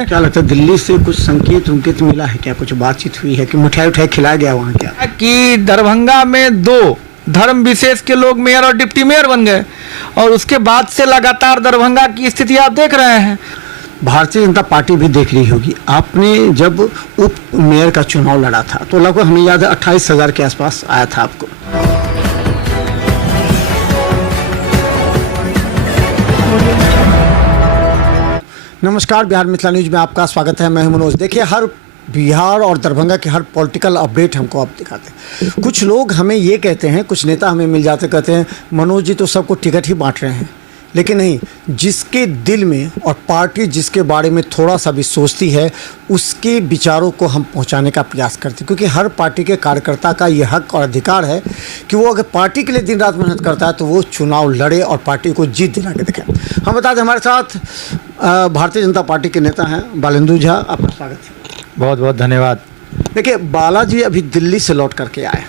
क्या लगता है दिल्ली से कुछ संकेत मिला है क्या? कुछ बातचीत हुई है कि मिठाई उठाई खिलाया गया वहाँ क्या? कि दरभंगा में 2 धर्म विशेष के लोग मेयर और डिप्टी मेयर बन गए और उसके बाद से लगातार दरभंगा की स्थिति आप देख रहे हैं। भारतीय जनता पार्टी भी देख रही होगी। आपने जब उप मेयर का चुनाव लड़ा था तो लगभग हमें याद है 28,000 के आसपास आया था आपको। नमस्कार, बिहार मिथिला न्यूज में आपका स्वागत है। मैं हूं मनोज। देखिए, हर बिहार और दरभंगा के हर पॉलिटिकल अपडेट हमको आप दिखाते हैं। कुछ लोग हमें ये कहते हैं, कुछ नेता हमें मिल जाते कहते हैं मनोज जी तो सबको टिकट ही बांट रहे हैं, लेकिन नहीं, जिसके दिल में और पार्टी जिसके बारे में थोड़ा सा भी सोचती है उसके विचारों को हम पहुंचाने का प्रयास करते हैं, क्योंकि हर पार्टी के कार्यकर्ता का ये हक और अधिकार है कि वो अगर पार्टी के लिए दिन रात मेहनत करता है तो वो चुनाव लड़े और पार्टी को जीत दिला के दिखाए। हम बता दें, हमारे साथ भारतीय जनता पार्टी के नेता हैं बालेंदु झा। आपका स्वागत है। बहुत बहुत धन्यवाद। देखिए, बालाजी अभी दिल्ली से लौट करके आए।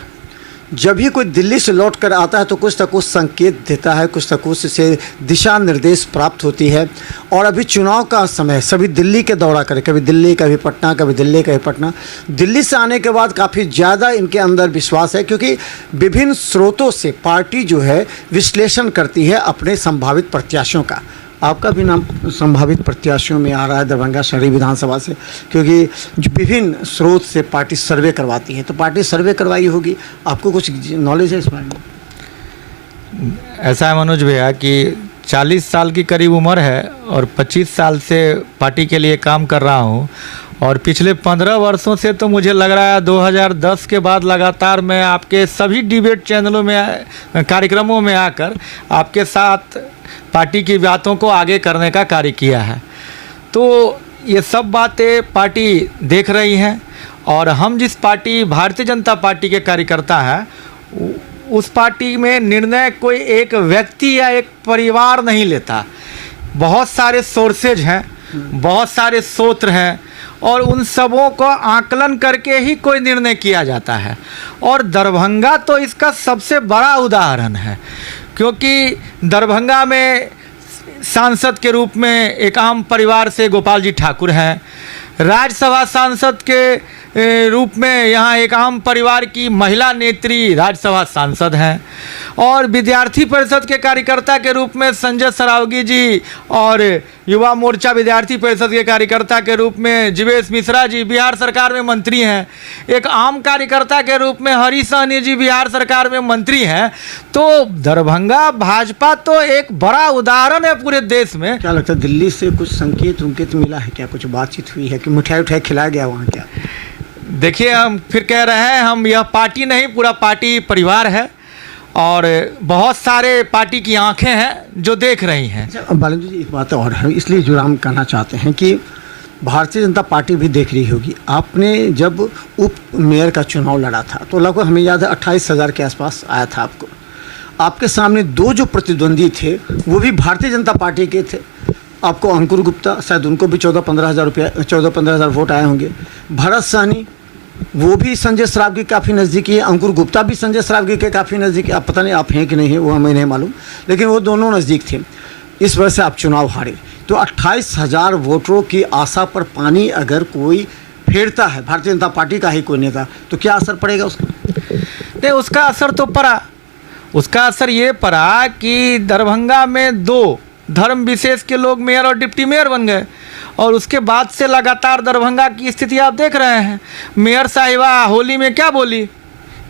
जब भी कोई दिल्ली से लौट कर आता है तो कुछ ना कुछ संकेत देता है, कुछ ना कुछ से दिशा निर्देश प्राप्त होती है। और अभी चुनाव का समय, सभी दिल्ली के दौरा करें, कभी दिल्ली कभी पटना, कभी दिल्ली कभी पटना। दिल्ली से आने के बाद काफ़ी ज़्यादा इनके अंदर विश्वास है, क्योंकि विभिन्न स्रोतों से पार्टी जो है विश्लेषण करती है अपने संभावित प्रत्याशियों का। आपका भी नाम संभावित प्रत्याशियों में आ रहा है दरभंगा शहरी विधानसभा से, क्योंकि जो विभिन्न स्रोत से पार्टी सर्वे करवाती है, तो पार्टी सर्वे करवाई होगी। आपको कुछ नॉलेज है इस बारे में? ऐसा है मनोज भैया कि 40 साल की करीब उम्र है और 25 साल से पार्टी के लिए काम कर रहा हूँ। और पिछले 15 वर्षों से तो मुझे लग रहा है 2010 के बाद लगातार मैं आपके सभी डिबेट चैनलों में, कार्यक्रमों में आकर आपके साथ पार्टी की बातों को आगे करने का कार्य किया है। तो ये सब बातें पार्टी देख रही हैं और हम जिस पार्टी भारतीय जनता पार्टी के कार्यकर्ता हैं उस पार्टी में निर्णय कोई एक व्यक्ति या एक परिवार नहीं लेता। बहुत सारे सोर्सेज हैं, बहुत सारे स्रोत हैं और उन सबों को आकलन करके ही कोई निर्णय किया जाता है। और दरभंगा तो इसका सबसे बड़ा उदाहरण है, क्योंकि दरभंगा में सांसद के रूप में एक आम परिवार से गोपाल जी ठाकुर हैं। राज्यसभा सांसद के रूप में यहाँ एक आम परिवार की महिला नेत्री राज्यसभा सांसद हैं। और विद्यार्थी परिषद के कार्यकर्ता के रूप में संजय सरावगी जी और युवा मोर्चा विद्यार्थी परिषद के कार्यकर्ता के रूप में जीवेश मिश्रा जी बिहार सरकार में मंत्री हैं। एक आम कार्यकर्ता के रूप में हरी सहनी जी बिहार सरकार में मंत्री हैं। तो दरभंगा भाजपा तो एक बड़ा उदाहरण है पूरे देश में। क्या लगता है दिल्ली से कुछ संकेत मिला है क्या? कुछ बातचीत हुई है कि मिठाई उठाई खिलाया गया वहाँ क्या? देखिए, हम फिर कह रहे हैं, हम यह पार्टी नहीं, पूरा पार्टी परिवार है और बहुत सारे पार्टी की आंखें हैं जो देख रही हैं। बालेंदु जी, एक बात और है, इसलिए जुड़ाम कहना चाहते हैं कि भारतीय जनता पार्टी भी देख रही होगी। आपने जब उप मेयर का चुनाव लड़ा था तो लगभग हमें याद है 28,000 के आसपास आया था आपको। आपके सामने 2 जो प्रतिद्वंदी थे वो भी भारतीय जनता पार्टी के थे। आपको अंकुर गुप्ता, शायद उनको भी 14-15 हज़ार वोट आए होंगे। भरत सहनी, वो भी संजय सरावगी काफ़ी नज़दीकी है। अंकुर गुप्ता भी संजय सरावगी के काफ़ी नज़दीकी। आप पता नहीं आप हैं कि नहीं है, वो हमें नहीं मालूम, लेकिन वो दोनों नज़दीक थे। इस वजह से आप चुनाव हारे। तो 28,000 वोटरों की आशा पर पानी अगर कोई फेरता है, भारतीय जनता पार्टी का ही कोई नेता, तो क्या असर पड़ेगा उसका? नहीं, उसका असर तो पड़ा। उसका असर ये पड़ा कि दरभंगा में 2 धर्म विशेष के लोग मेयर और डिप्टी मेयर बन गए और उसके बाद से लगातार दरभंगा की स्थिति आप देख रहे हैं। मेयर साहिबा होली में क्या बोली,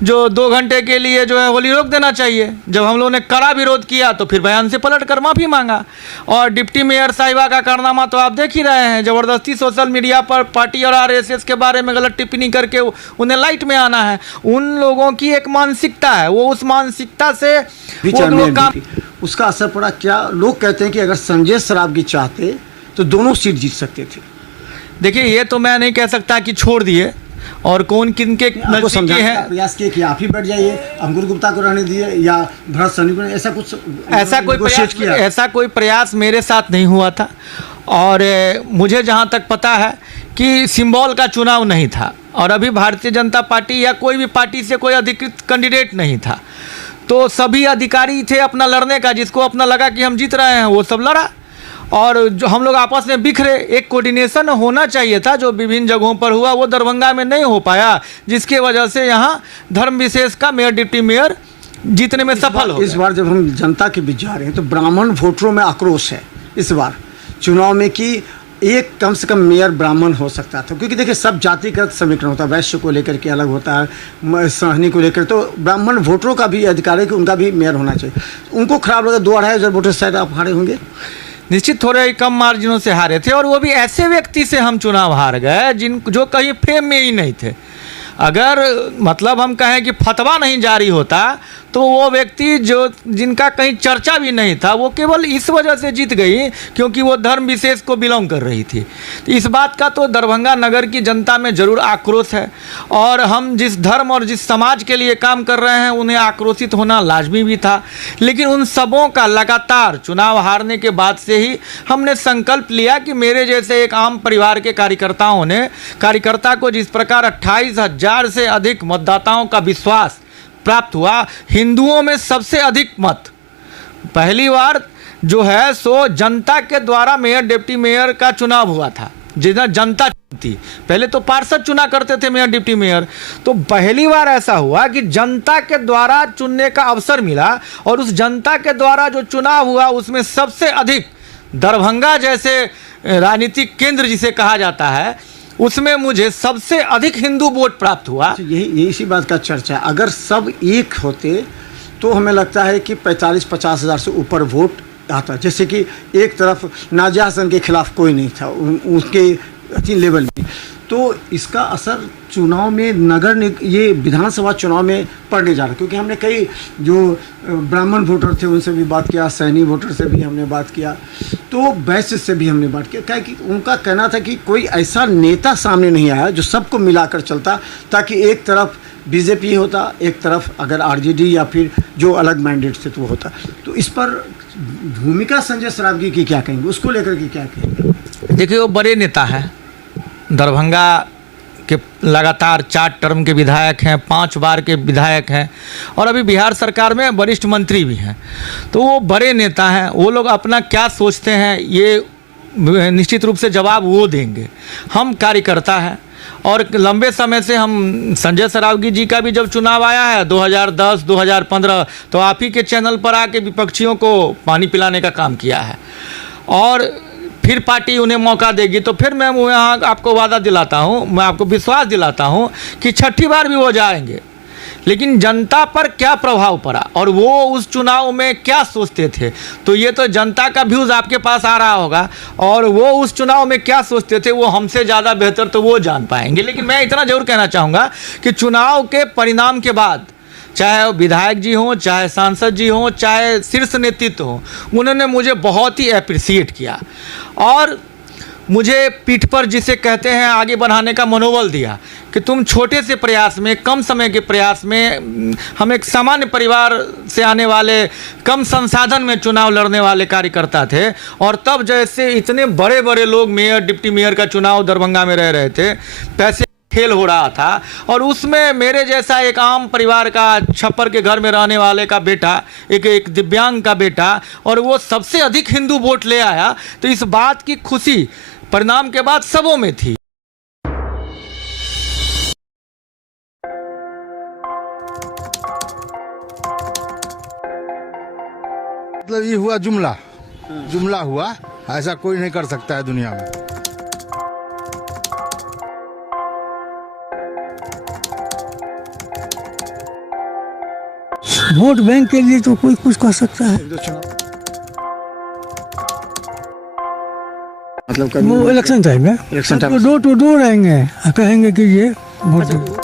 जो 2 घंटे के लिए जो है होली रोक देना चाहिए। जब हम लोगों ने कड़ा विरोध किया तो फिर बयान से पलट कर माफ़ी मांगा। और डिप्टी मेयर साहिबा का कारनामा तो आप देख ही रहे हैं, ज़बरदस्ती सोशल मीडिया पर पार्टी और आरएसएस के बारे में गलत टिप्पणी करके उन्हें लाइट में आना है। उन लोगों की एक मानसिकता है, वो उस मानसिकता से उसका असर पड़ा। क्या लोग कहते हैं कि अगर संजय सरावगी चाहते तो दोनों सीट जीत सकते थे? देखिए, ये तो मैं नहीं कह सकता कि छोड़ दिए और कौन किन के नजदीकी है। प्रयास किए कि आप ही बैठ जाइए, अंकुर गुप्ता को रहने दिए या भरत सहनी को, ऐसा कोई प्रयास मेरे साथ नहीं हुआ था। और मुझे जहाँ तक पता है कि सिंबल का चुनाव नहीं था और अभी भारतीय जनता पार्टी या कोई भी पार्टी से कोई अधिकृत कैंडिडेट नहीं था। तो सभी अधिकारी थे अपना लड़ने का, जिसको अपना लगा कि हम जीत रहे हैं वो सब लड़ा। और जो हम लोग आपस में बिखरे, एक कोऑर्डिनेशन होना चाहिए था जो विभिन्न जगहों पर हुआ, वो दरभंगा में नहीं हो पाया, जिसके वजह से यहाँ धर्म विशेष का मेयर डिप्टी मेयर जीतने में सफल हो। इस बार जब हम जनता के बीच जा रहे हैं तो ब्राह्मण वोटरों में आक्रोश है इस बार चुनाव में कि एक कम से कम मेयर ब्राह्मण हो सकता था, क्योंकि देखिए सब जातिगत समीकरण होता है, वैश्य को लेकर के अलग होता है, सहनी को लेकर, तो ब्राह्मण वोटरों का भी अधिकार है कि उनका भी मेयर होना चाहिए। उनको खराब लगा 2-2.5 वोटर शायद आप हारे होंगे। निश्चित थोड़े कम मार्जिनों से हारे थे, और वो भी ऐसे व्यक्ति से हम चुनाव हार गए जो कहीं फ्रेम में ही नहीं थे। अगर मतलब हम कहें कि फतवा नहीं जारी होता तो वो व्यक्ति जिनका कहीं चर्चा भी नहीं था, वो केवल इस वजह से जीत गई क्योंकि वो धर्म विशेष को बिलोंग कर रही थी। तो इस बात का तो दरभंगा नगर की जनता में ज़रूर आक्रोश है, और हम जिस धर्म और जिस समाज के लिए काम कर रहे हैं उन्हें आक्रोशित होना लाजमी भी था। लेकिन उन सबों का लगातार चुनाव हारने के बाद से ही हमने संकल्प लिया कि मेरे जैसे एक आम परिवार के कार्यकर्ता को जिस प्रकार 28,000 से अधिक मतदाताओं का विश्वास प्राप्त हुआ, हिंदुओं में सबसे अधिक मत पहली बार जो है सो जनता के द्वारा मेयर डिप्टी मेयर का चुनाव हुआ था, जितना जनता थी। पहले तो पार्षद चुना करते थे मेयर डिप्टी मेयर, तो पहली बार ऐसा हुआ कि जनता के द्वारा चुनने का अवसर मिला, और उस जनता के द्वारा जो चुनाव हुआ उसमें सबसे अधिक दरभंगा जैसे राजनीतिक केंद्र जिसे कहा जाता है, उसमें मुझे सबसे अधिक हिंदू वोट प्राप्त हुआ। यही इसी बात का चर्चा है। अगर सब एक होते तो हमें लगता है कि 45-50 हज़ार से ऊपर वोट आता। जैसे कि एक तरफ नाजिया हसन के खिलाफ कोई नहीं था उसके लेवल में, तो इसका असर चुनाव में ये विधानसभा चुनाव में पड़ने जा रहा है। क्योंकि हमने कई जो ब्राह्मण वोटर थे उनसे भी बात किया, सैनी वोटर से भी हमने बात किया, तो वैश्य से भी हमने बात किया। क्या कि उनका कहना था कि कोई ऐसा नेता सामने नहीं आया जो सबको मिलाकर चलता, ताकि एक तरफ बीजेपी होता, एक तरफ अगर आरजेडी या फिर जो अलग मैंडेट से तो वो होता। तो इस पर भूमिका संजय सरावगी की क्या कहेंगे, उसको लेकर के क्या कहेंगे? देखिए, वो बड़े नेता हैं, दरभंगा के लगातार 4 टर्म के विधायक हैं, 5 बार के विधायक हैं, और अभी बिहार सरकार में वरिष्ठ मंत्री भी हैं। तो वो बड़े नेता हैं, वो लोग अपना क्या सोचते हैं ये निश्चित रूप से जवाब वो देंगे। हम कार्यकर्ता हैं, और लंबे समय से हम संजय सरावगी जी का भी जब चुनाव आया है 2010, 2015, तो आप ही के चैनल पर आके विपक्षियों को पानी पिलाने का काम किया है, और फिर पार्टी उन्हें मौका देगी तो फिर मैं यहाँ आपको वादा दिलाता हूँ, मैं आपको विश्वास दिलाता हूँ कि 6ठी बार भी वो जाएंगे। लेकिन जनता पर क्या प्रभाव पड़ा और वो उस चुनाव में क्या सोचते थे, तो ये तो जनता का व्यूज़ आपके पास आ रहा होगा, और वो उस चुनाव में क्या सोचते थे वो हमसे ज़्यादा बेहतर तो वो जान पाएंगे। लेकिन मैं इतना ज़रूर कहना चाहूँगा कि चुनाव के परिणाम के बाद चाहे विधायक जी हों, चाहे सांसद जी हों, चाहे शीर्ष नेतृत्व हो, उन्होंने मुझे बहुत ही अप्रिशिएट किया, और मुझे पीठ पर जिसे कहते हैं आगे बढ़ाने का मनोबल दिया कि तुम छोटे से प्रयास में, कम समय के प्रयास में, हम एक सामान्य परिवार से आने वाले, कम संसाधन में चुनाव लड़ने वाले कार्यकर्ता थे, और तब जैसे इतने बड़े बड़े लोग मेयर डिप्टी मेयर का चुनाव दरभंगा में रह रहे थे, पैसे खेल हो रहा था, और उसमें मेरे जैसा एक आम परिवार का, छप्पर के घर में रहने वाले का बेटा, एक दिव्यांग का बेटा, और वो सबसे अधिक हिंदू वोट ले आया, तो इस बात की खुशी परिणाम के बाद सबों में थी। मतलब ये हुआ जुमला हुआ, ऐसा कोई नहीं कर सकता है दुनिया में। वोट बैंक के लिए तो कोई कुछ कह सकता है। मतलब वो इलेक्शन टाइम में election time door to door आएंगे, कहेंगे कि ये वोट